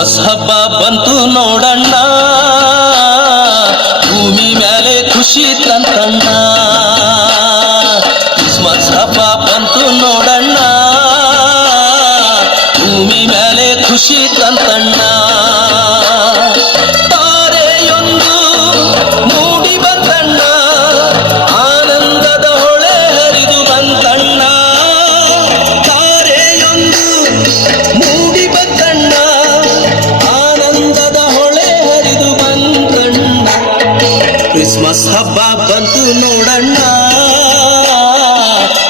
Christmas ಹಬ್ಬ ಬಂತು ನೋಡಣ್ಣ, ಭೂಮಿ ಮೇಲೆ ಖುಷಿ ತಂತಣ್ಣ. ಕ್ರಿಸ್ಮಸ್ ಹಬ್ಬ ಬಂತು ನೋಡಣ್ಣ, ಭೂಮಿ ಮೇಲೆ ಖುಷಿ ತಂತಣ್ಣ. ತಾರೆಯೊಂದು ಮೂಡಿ ಬಂತಣ್ಣ, ಆನಂದದ ಹೊಳೆ ಹರಿದು ಬಂತಣ್ಣ. ತಾರೆಯೊಂದು ಮೂಡಿ ಬಂತಣ್ಣ, ಆನಂದದ ಹೊಳೆ ಹರಿದು ಬಂತಣ್ಣ. ಕ್ರಿಸ್ಮಸ್ ಹಬ್ಬ ಬಂತು ನೋಡಣ್ಣ,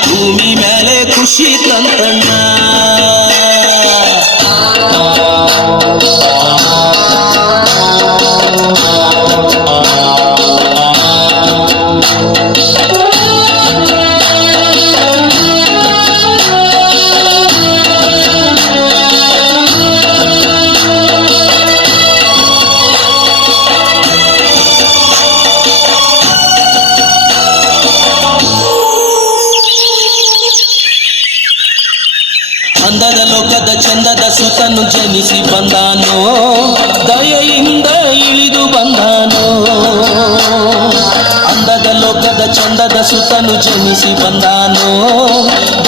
ಭೂಮಿ ಮೇಲೆ ಖುಷಿ ತಂತಣ್ಣ. ಅಂದದ ಲೋಕದ ಚಂದದ ಸುತನು ಜನಿಸಿ ಬಂದಾನೋ, ದಯೆಯಿಂದ ಇಳಿದು ಬಂದಾನೋ. ಅಂದದ ಲೋಕದ ಚಂದದ ಸುತನು ಜನಿಸಿ ಬಂದಾನೋ,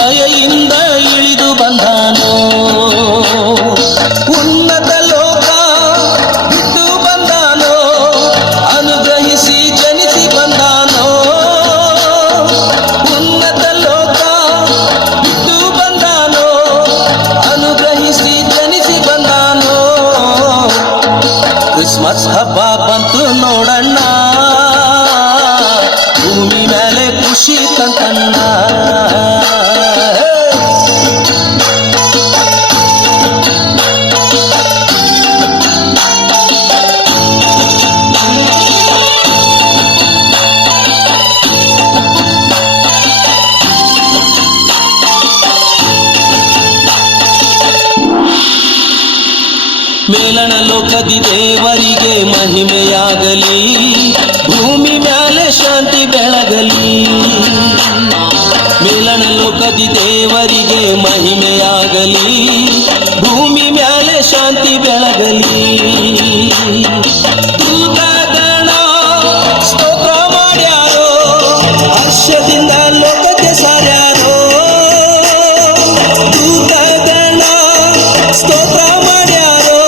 ದಯೆಯಿಂದ ಇಳಿದು ಬಂದಾನೋ. ಉನ್ನತ ಲೋಕ ಬಿಟ್ಟು ಬಂದಾನೋ, ಅನುಗ್ರಹಿಸಿ ಜನಿಸಿ ಬಂದಾನೋ. ಉನ್ನತ ಲೋಕ ಬಿಟ್ಟು ಬಂದಾನೋ, ಅನುಗ್ರಹಿಸಿ ಜನಿಸಿ ಬಂದಾನೋ. ಕ್ರಿಸ್ಮಸ್ ಹಬ್ಬ ಬಂತು ನೋಡಣ್ಣ, ಭೂಮಿ ಮೇಲೆ ಖುಷಿ ತಂತಣ್ಣ. ಮೇಲಣ ಲೋಕದಿ ದೇವರಿಗೆ ಮಹಿಮೆಯಾಗಲಿ, ಭೂಮಿ ಮ್ಯಾಲೆ ಶಾಂತಿ ಬೆಳಗಲಿ. ಮೇಲಣ ಲೋಕದಿ ದೇವರಿಗೆ ಮಹಿಮೆಯಾಗಲಿ, ಭೂಮಿ ಮ್ಯಾಲೆ ಶಾಂತಿ ಬೆಳಗಲಿ. ದೂತಗಣ ಸ್ತೋತ್ರ ಮಾಡ್ಯಾರೋ, ಹರ್ಷದಿಂದ ಲೋಕಕ್ಕೆ ಸಾರ್ಯಾರೋ. ದೂತಗಣ ಸ್ತೋತ್ರ ಮಾಡ್ಯಾರೋ,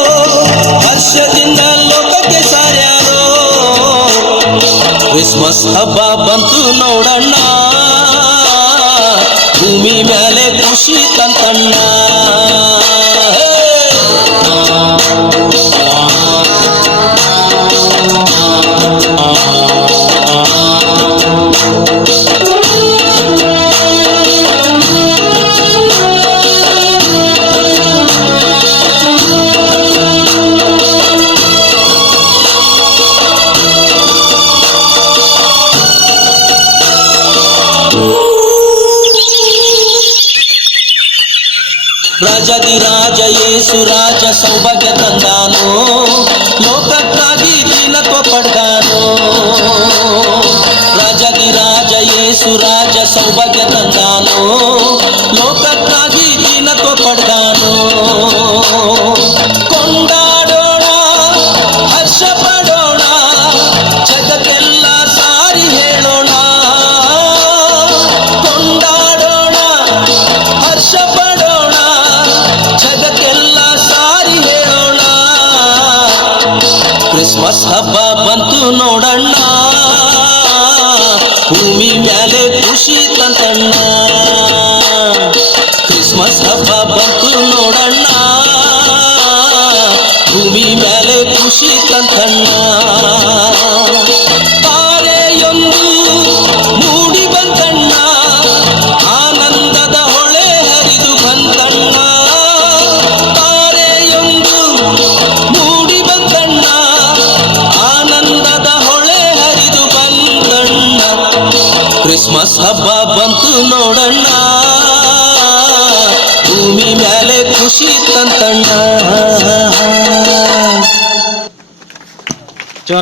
ಹರ್ಷದಿಂದ ಲೋಕಕ್ಕೆ ಸಾರ್ಯಾರೋ. ಕ್ರಿಸ್ಮಸ್ ಹಬ್ಬ ಬಂತು ನೋಡಣ್ಣ, ಭೂಮಿ ಮೇಲೆ ಖುಷಿ ತಂತಣ್ಣ. ರಾಜಾದಿರಾಜ ಯೇಸು ರಾಜ ಸೌಭಾಗ್ಯ ತಂದಾನೋ, ಲೋಕಕ್ಕಾಗಿ ದೀನತ್ವ ಪಡ್ದಾನೋ. ರಾಜಾದಿರಾಜ ಯೇಸು ರಾಜ ಸೌಭಾಗ್ಯ ತಂದಾನೋ, ಲೋಕಕ್ಕಾಗಿ ದೀನತ್ವ ಪಡ್ದಾನೋ. ಕೊಂಡಾಡೋಣ, ಹರ್ಷ ಪಡೋಣ, ಜಗಕ್ಕೆಲ್ಲ ಸಾರಿ ಹೇಳೋಣ. ಕೊಂಡಾಡೋಣ, ಹರ್ಷ ಪಡೋಣ, ಜಗಕ್ಕೆಲ್ಲ ಸಾರಿ ಹೇಳೋಣ. ಕ್ರಿಸ್ಮಸ್ ಹಬ್ಬ ಬಂತು ನೋಡಣ್ಣ, ಭೂಮಿ ಮ್ಯಾಲೆ ಖುಷಿ ತಂತಣ್ಣ. ಕ್ರಿಸ್ಮಸ್ ಹಬ್ಬ ಬಂತು ನೋಡಣ್ಣ, ಭೂಮಿ ಮ್ಯಾಲೆ ಖುಷಿ ತಂತಣ್ಣ. ತಾರೆಯೊಂದು ಮೂಡಿ ಬಂತಣ್ಣ, ಆನಂದದ ಹೊಳೆ ಹರಿದು ಬಂತಣ್ಣ. ತಾರೆಯೊಂದು ಮೂಡಿ ಬಂತಣ್ಣ, ಆನಂದದ ಹೊಳೆ ಹರಿದು ಬಂತಣ್ಣ. ಕ್ರಿಸ್ಮಸ್ ಹಬ್ಬ ಬಂತು ನೋಡಣ್ಣ, ಭೂಮಿ ಮೇಲೆ ಖುಷಿ ತಂತಣ್ಣ.